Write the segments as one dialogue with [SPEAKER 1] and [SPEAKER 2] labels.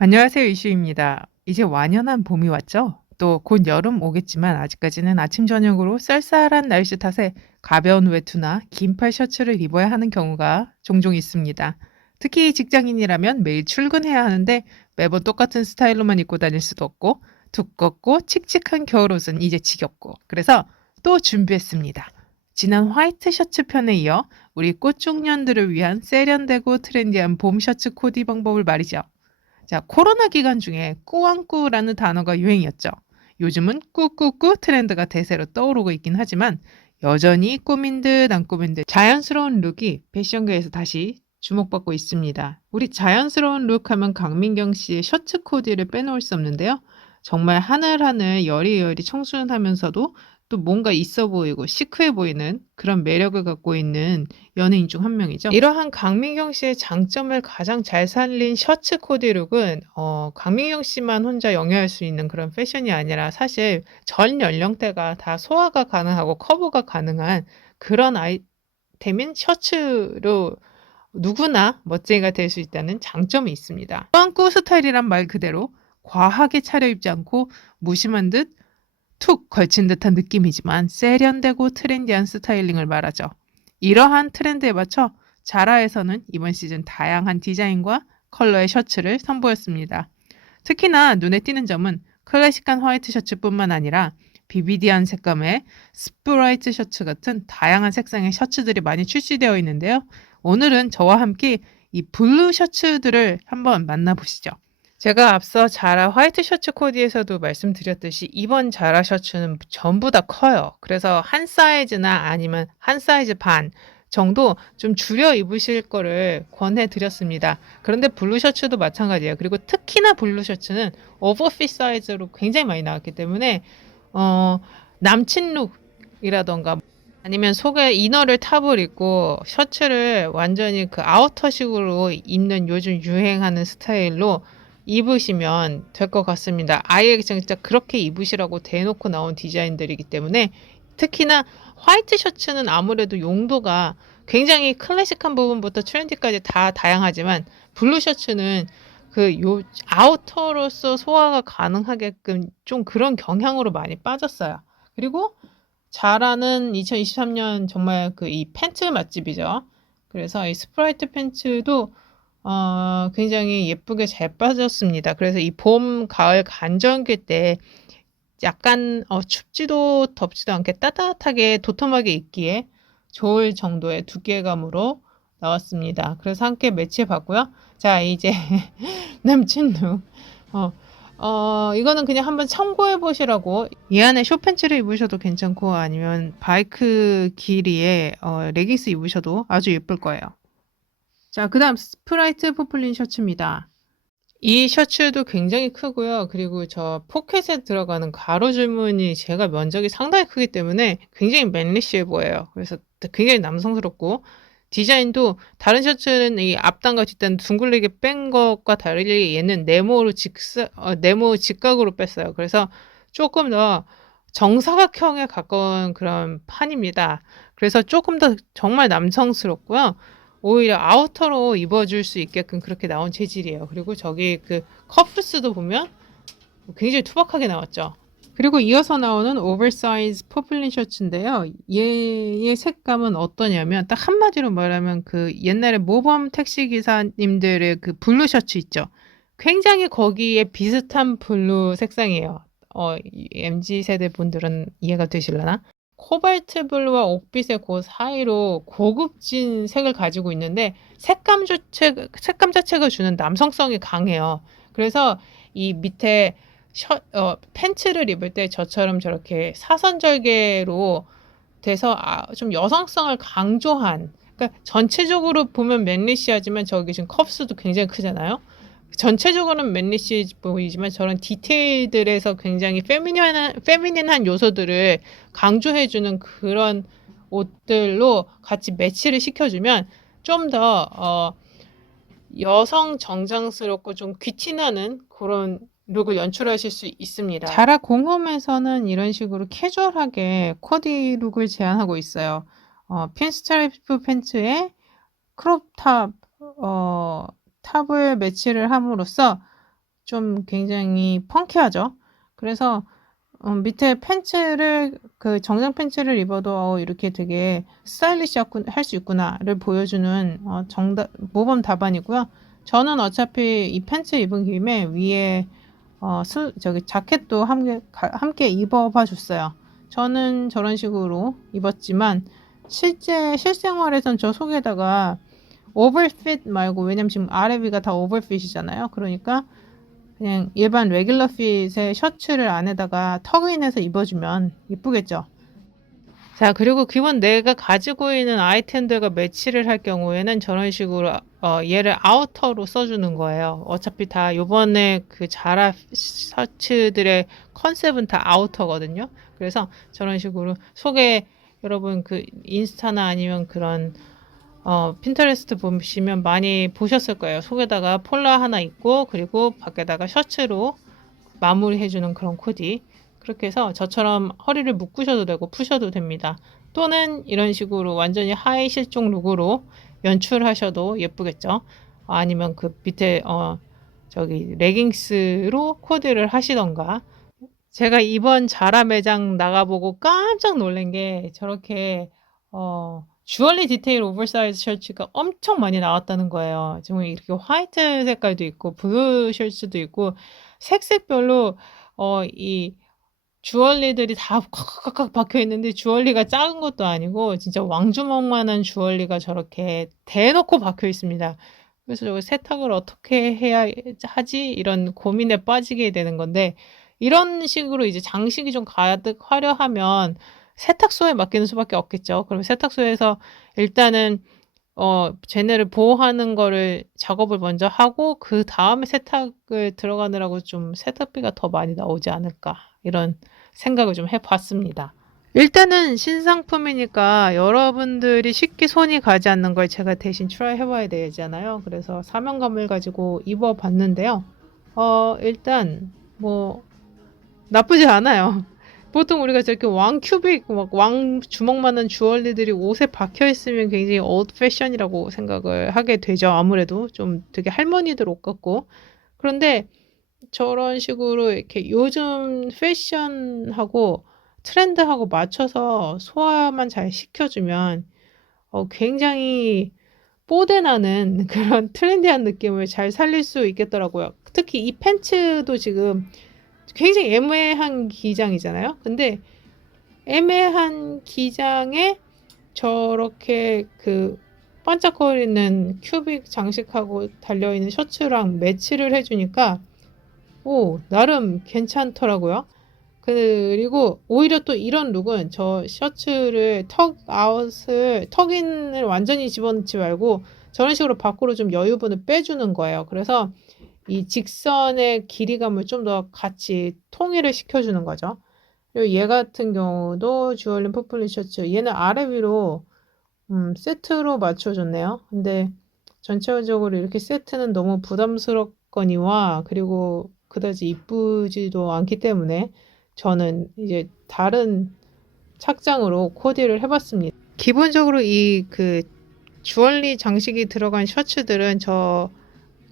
[SPEAKER 1] 안녕하세요. 이슈입니다. 이제 완연한 봄이 왔죠? 또 곧 여름 오겠지만 아직까지는 아침 저녁으로 쌀쌀한 날씨 탓에 가벼운 외투나 긴팔 셔츠를 입어야 하는 경우가 종종 있습니다. 특히 직장인이라면 매일 출근해야 하는데 매번 똑같은 스타일로만 입고 다닐 수도 없고 두껍고 칙칙한 겨울옷은 이제 지겹고 그래서 또 준비했습니다. 지난 화이트 셔츠 편에 이어 우리 꽃중년들을 위한 세련되고 트렌디한 봄 셔츠 코디 방법을 말이죠. 자, 코로나 기간 중에 꾸안꾸라는 단어가 유행이었죠. 요즘은 꾸꾸꾸 트렌드가 대세로 떠오르고 있긴 하지만 여전히 꾸민 듯 안 꾸민 듯 자연스러운 룩이 패션계에서 다시 주목받고 있습니다. 우리 자연스러운 룩 하면 강민경 씨의 셔츠 코디를 빼놓을 수 없는데요. 정말 하늘하늘 여리여리 청순하면서도 또 뭔가 있어 보이고 시크해 보이는 그런 매력을 갖고 있는 연예인 중 한 명이죠. 이러한 강민경 씨의 장점을 가장 잘 살린 셔츠 코디 룩은 어, 강민경 씨만 혼자 영위할 수 있는 그런 패션이 아니라 사실 전 연령대가 다 소화가 가능하고 커버가 가능한 그런 아이템인 셔츠로 누구나 멋쟁이가 될 수 있다는 장점이 있습니다. 빵꾸 스타일이란 말 그대로 과하게 차려입지 않고 무심한 듯 툭 걸친 듯한 느낌이지만 세련되고 트렌디한 스타일링을 말하죠. 이러한 트렌드에 맞춰 자라에서는 이번 시즌 다양한 디자인과 컬러의 셔츠를 선보였습니다. 특히나 눈에 띄는 점은 클래식한 화이트 셔츠뿐만 아니라 비비디한 색감의 스프라이트 셔츠 같은 다양한 색상의 셔츠들이 많이 출시되어 있는데요. 오늘은 저와 함께 이 블루 셔츠들을 한번 만나보시죠. 제가 앞서 자라 화이트 셔츠 코디에서도 말씀드렸듯이 이번 자라 셔츠는 전부 다 커요. 그래서 한 사이즈나 아니면 한 사이즈 반 정도 좀 줄여 입으실 거를 권해 드렸습니다. 그런데 블루 셔츠도 마찬가지예요. 그리고 특히나 블루 셔츠는 오버핏 사이즈로 굉장히 많이 나왔기 때문에 어, 남친 룩이라던가 아니면 속에 이너를 탑을 입고 셔츠를 완전히 그 아우터식으로 입는 요즘 유행하는 스타일로 입으시면 될 것 같습니다. 아예 진짜 그렇게 입으시라고 대놓고 나온 디자인들이기 때문에 특히나 화이트 셔츠는 아무래도 용도가 굉장히 클래식한 부분부터 트렌디까지 다 다양하지만 블루 셔츠는 그 요 아우터로서 소화가 가능하게끔 좀 그런 경향으로 많이 빠졌어요. 그리고 자라는 2023년 정말 그 이 팬츠 맛집이죠. 그래서 이 스프라이트 팬츠도 어, 굉장히 예쁘게 잘 빠졌습니다. 그래서 이 봄, 가을 간절기 때 약간 어, 춥지도 덥지도 않게 따뜻하게 도톰하게 입기에 좋을 정도의 두께감으로 나왔습니다. 그래서 함께 매치해 봤고요. 자, 이제 남친 룩. 어, 어, 이거는 그냥 한번 참고해 보시라고. 이 안에 쇼팬츠를 입으셔도 괜찮고 아니면 바이크 길이에 어, 레깅스 입으셔도 아주 예쁠 거예요. 자, 그 다음 스프라이트 포플린 셔츠입니다. 이 셔츠도 굉장히 크고요. 그리고 저 포켓에 들어가는 가로 줄무늬 제가 면적이 상당히 크기 때문에 굉장히 맨리시해 보여요. 그래서 굉장히 남성스럽고 디자인도 다른 셔츠는 이 앞단과 뒷단 둥글리게 뺀 것과 다르게 얘는 네모로 직사, 어, 네모 직각으로 뺐어요. 그래서 조금 더 정사각형에 가까운 그런 판입니다. 그래서 조금 더 정말 남성스럽고요. 오히려 아우터로 입어줄 수 있게끔 그렇게 나온 재질이에요. 그리고 저기 그 커프스도 보면 굉장히 투박하게 나왔죠. 그리고 이어서 나오는 오버사이즈 퍼플린 셔츠인데요. 얘의 색감은 어떠냐면 딱 한마디로 말하면 그 옛날에 모범 택시 기사님들의 그 블루 셔츠 있죠. 굉장히 거기에 비슷한 블루 색상이에요. 어, MZ 세대 분들은 이해가 되실려나? 코발트 블루와 옥빛의 그 사이로 고급진 색을 가지고 있는데 색감 자체, 색감 자체가 주는 남성성이 강해요. 그래서 이 밑에 셔, 어, 팬츠를 입을 때 저처럼 저렇게 사선절개로 돼서 아, 좀 여성성을 강조한 그러니까 전체적으로 보면 맨리시하지만 저기 지금 컵스도 굉장히 크잖아요. 전체적으로는 맨리시 보이지만 저런 디테일들에서 굉장히 페미닌한, 페미닌한 요소들을 강조해주는 그런 옷들로 같이 매치를 시켜주면 좀 더, 어, 여성 정장스럽고 좀 귀티나는 그런 룩을 연출하실 수 있습니다. 자라 공홈에서는 이런 식으로 캐주얼하게 코디 룩을 제안하고 있어요. 어, 핀스트라이프 팬츠에 크롭탑, 어, 탑을 매치를 함으로써 좀 굉장히 펑키하죠. 그래서 어, 밑에 팬츠를 그 정장 팬츠를 입어도 어, 이렇게 되게 스타일리시할 수 있구나를 보여주는 어, 정답 모범 답안이고요. 저는 어차피 이 팬츠 입은 김에 위에 어, 스, 저기 자켓도 함께 가- 함께 입어봐 줬어요. 저는 저런 식으로 입었지만 실제 실생활에선 저 속에다가 오버핏 말고 왜냐면 지금 아래 위가 다 오버핏이잖아요. 그러니까 그냥 일반 레귤러 핏의 셔츠를 안에다가 턱인해서 입어주면 이쁘겠죠. 자, 그리고 기본 내가 가지고 있는 아이템들과 매치를 할 경우에는 저런 식으로 어, 얘를 아우터로 써주는 거예요. 어차피 다 요번에 그 자라 셔츠들의 컨셉은 다 아우터거든요. 그래서 저런 식으로 속에 여러분 그 인스타나 아니면 그런 어, 핀터레스트 보시면 많이 보셨을 거예요. 속에다가 폴라 하나 있고 그리고 밖에다가 셔츠로 마무리해주는 그런 코디. 그렇게 해서 저처럼 허리를 묶으셔도 되고 푸셔도 됩니다. 또는 이런 식으로 완전히 하이 실종 룩으로 연출하셔도 예쁘겠죠. 아니면 그 밑에 어 저기 레깅스로 코디를 하시던가. 제가 이번 자라 매장 나가보고 깜짝 놀란 게 저렇게 어 주얼리 디테일 오버사이즈 셔츠가 엄청 많이 나왔다는 거예요. 지금 이렇게 화이트 색깔도 있고 블루 셔츠도 있고 색색별로 어 이 주얼리들이 다 kakkakak 박혀 있는데 주얼리가 작은 것도 아니고 진짜 왕주먹만한 주얼리가 저렇게 대놓고 박혀 있습니다. 그래서 저거 세탁을 어떻게 해야 하지? 이런 고민에 빠지게 되는 건데 이런 식으로 이제 장식이 좀 가득 화려하면 세탁소에 맡기는 수밖에 없겠죠. 그럼 세탁소에서 일단은 어, 쟤네를 보호하는 거를 작업을 먼저 하고 그 다음에 세탁을 들어가느라고 좀 세탁비가 더 많이 나오지 않을까 이런 생각을 좀 해봤습니다. 일단은 신상품이니까 여러분들이 쉽게 손이 가지 않는 걸 제가 대신 트라이 해봐야 되잖아요. 그래서 사명감을 가지고 입어봤는데요. 어, 일단 뭐 나쁘지 않아요. 보통 우리가 저렇게 왕 큐빅, 막 왕 주먹만한 주얼리들이 옷에 박혀 있으면 굉장히 올드 패션이라고 생각을 하게 되죠. 아무래도 좀 되게 할머니들 옷 같고. 그런데 저런 식으로 이렇게 요즘 패션하고 트렌드하고 맞춰서 소화만 잘 시켜주면 어, 굉장히 뽀대나는 그런 트렌디한 느낌을 잘 살릴 수 있겠더라고요. 특히 이 팬츠도 지금 굉장히 애매한 기장이잖아요. 근데 애매한 기장에 저렇게 그 반짝거리는 큐빅 장식하고 달려있는 셔츠랑 매치를 해주니까 오 나름 괜찮더라고요. 그리고 오히려 또 이런 룩은 저 셔츠를 턱 아웃을 턱인을 완전히 집어넣지 말고 저런 식으로 밖으로 좀 여유분을 빼주는 거예요. 그래서 이 직선의 길이감을 좀 더 같이 통일을 시켜주는 거죠. 그리고 얘 같은 경우도 주얼린 퍼플리 셔츠 얘는 아래 위로 음, 세트로 맞춰줬네요. 근데 전체적으로 이렇게 세트는 너무 부담스럽거니와 그리고 그다지 이쁘지도 않기 때문에 저는 이제 다른 착장으로 코디를 해봤습니다. 기본적으로 이 그 주얼리 장식이 들어간 셔츠들은 저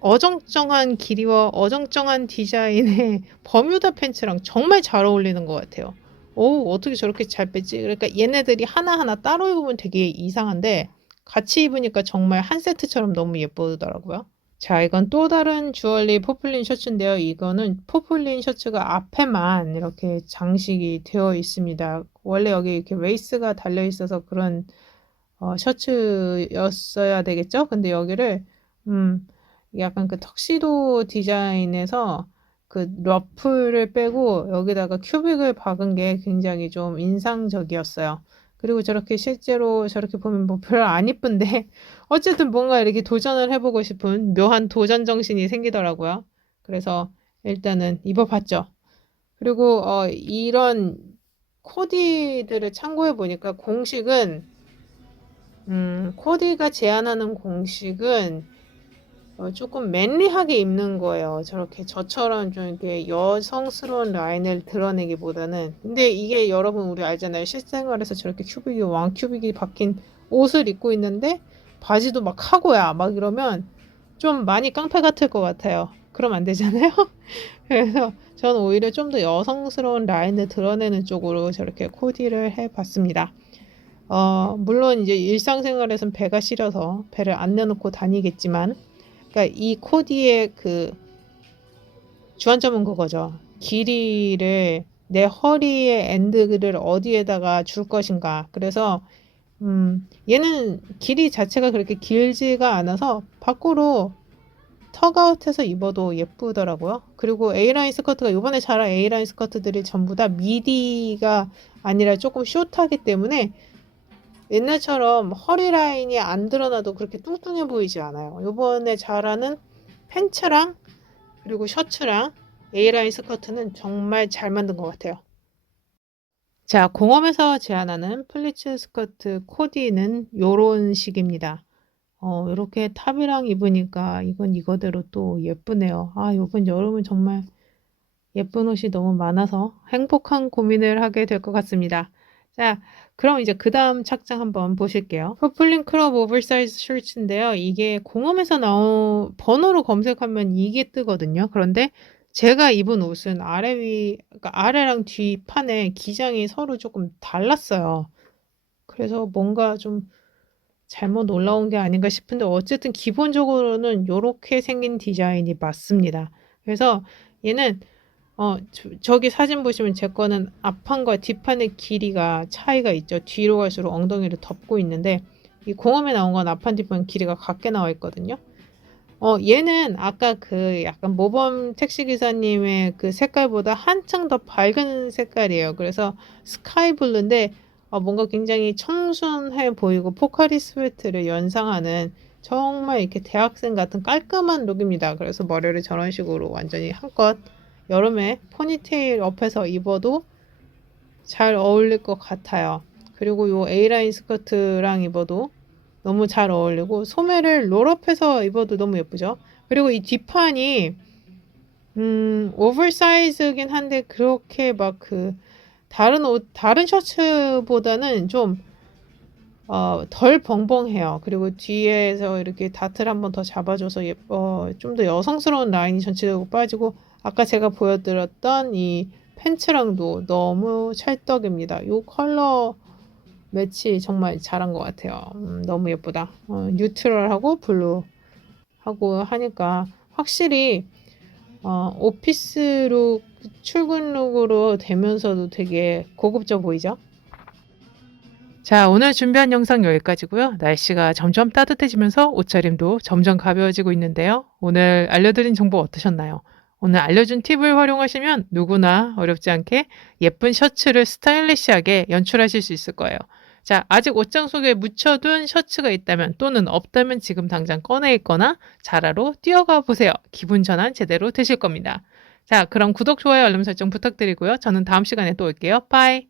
[SPEAKER 1] 어정쩡한 길이와 어정쩡한 디자인의 버뮤다 팬츠랑 정말 잘 어울리는 것 같아요. 오, 어떻게 저렇게 잘 뺐지? 그러니까 얘네들이 하나하나 따로 입으면 되게 이상한데 같이 입으니까 정말 한 세트처럼 너무 예쁘더라고요. 자, 이건 또 다른 주얼리 포플린 셔츠인데요. 이거는 포플린 셔츠가 앞에만 이렇게 장식이 되어 있습니다. 원래 여기 이렇게 레이스가 달려 있어서 그런 어, 셔츠였어야 되겠죠? 근데 여기를 음, 약간 그 턱시도 디자인에서 그 러플을 빼고 여기다가 큐빅을 박은 게 굉장히 좀 인상적이었어요. 그리고 저렇게 실제로 저렇게 보면 뭐 별로 안 이쁜데 어쨌든 뭔가 이렇게 도전을 해보고 싶은 묘한 도전 정신이 생기더라고요. 그래서 일단은 입어봤죠. 그리고 어, 이런 코디들을 참고해 보니까 공식은 음, 코디가 제안하는 공식은 어, 조금 맨리하게 입는 거예요. 저렇게 저처럼 좀 이렇게 여성스러운 라인을 드러내기보다는. 근데 이게 여러분 우리 알잖아요. 실생활에서 저렇게 큐빅이 왕 큐빅이 박힌 옷을 입고 있는데 바지도 막 하고야 막 이러면 좀 많이 깡패 같을 것 같아요. 그러면 안 되잖아요. 그래서 저는 오히려 좀 더 여성스러운 라인을 드러내는 쪽으로 저렇게 코디를 해봤습니다. 어, 물론 이제 일상생활에선 배가 시려서 배를 안 내놓고 다니겠지만, 그러니까 이 코디의 그 주안점은 그거죠. 길이를 내 허리의 엔드를 어디에다가 줄 것인가. 그래서 음, 얘는 길이 자체가 그렇게 길지가 않아서 밖으로 턱아웃해서 입어도 예쁘더라고요. 그리고 A라인 스커트가 이번에 자란 A라인 스커트들이 전부 다 미디가 아니라 조금 숏하기 때문에 옛날처럼 허리 라인이 안 드러나도 그렇게 뚱뚱해 보이지 않아요. 이번에 자라는 팬츠랑 그리고 셔츠랑 A라인 스커트는 정말 잘 만든 것 같아요. 자, 공홈에서 제안하는 플리츠 스커트 코디는 요런 식입니다. 어, 이렇게 탑이랑 입으니까 이건 이거대로 또 예쁘네요. 아, 이번 여름은 정말 예쁜 옷이 너무 많아서 행복한 고민을 하게 될 것 같습니다. 자, 그럼 이제 그 다음 착장 한번 보실게요. 퍼플링 크롭 오버사이즈 셔츠인데요. 이게 공홈에서 나온 번호로 검색하면 이게 뜨거든요. 그런데 제가 입은 옷은 아래 위, 그러니까 아래랑 뒷판에 기장이 서로 조금 달랐어요. 그래서 뭔가 좀 잘못 올라온 게 아닌가 싶은데 어쨌든 기본적으로는 이렇게 생긴 디자인이 맞습니다. 그래서 얘는 어 저, 기 사진 보시면 제 거는 앞판과 뒷판의 길이가 차이가 있죠. 뒤로 갈수록 엉덩이를 덮고 있는데 이 공홈에 나온 건 앞판 뒷판 길이가 같게 나와 있거든요. 어 얘는 아까 그 약간 모범 택시 기사님의 그 색깔보다 한층 더 밝은 색깔이에요. 그래서 스카이 블루인데 어, 뭔가 굉장히 청순해 보이고 포카리 스웨트를 연상하는 정말 이렇게 대학생 같은 깔끔한 룩입니다. 그래서 머리를 저런 식으로 완전히 한껏 여름에 포니테일 업해서 입어도 잘 어울릴 것 같아요. 그리고 요 A라인 스커트랑 입어도 너무 잘 어울리고 소매를 롤업해서 입어도 너무 예쁘죠. 그리고 이 뒷판이 음 오버사이즈긴 한데 그렇게 막 그 다른 옷 다른 셔츠보다는 좀 어, 덜 벙벙해요. 그리고 뒤에서 이렇게 다트를 한번 더 잡아줘서 예뻐 좀 더 여성스러운 라인이 전체적으로 빠지고 아까 제가 보여드렸던 이 팬츠랑도 너무 찰떡입니다. 이 컬러 매치 정말 잘한 것 같아요. 음, 너무 예쁘다. 어, 뉴트럴하고 블루하고 하니까 확실히 어, 오피스룩 출근룩으로 되면서도 되게 고급져 보이죠? 자, 오늘 준비한 영상 여기까지고요. 날씨가 점점 따뜻해지면서 옷차림도 점점 가벼워지고 있는데요. 오늘 알려드린 정보 어떠셨나요? 오늘 알려준 팁을 활용하시면 누구나 어렵지 않게 예쁜 셔츠를 스타일리시하게 연출하실 수 있을 거예요. 자, 아직 옷장 속에 묻혀둔 셔츠가 있다면 또는 없다면 지금 당장 꺼내 있거나 자라로 뛰어가 보세요. 기분 전환 제대로 되실 겁니다. 자, 그럼 구독, 좋아요, 알림 설정 부탁드리고요. 저는 다음 시간에 또 올게요. 빠이!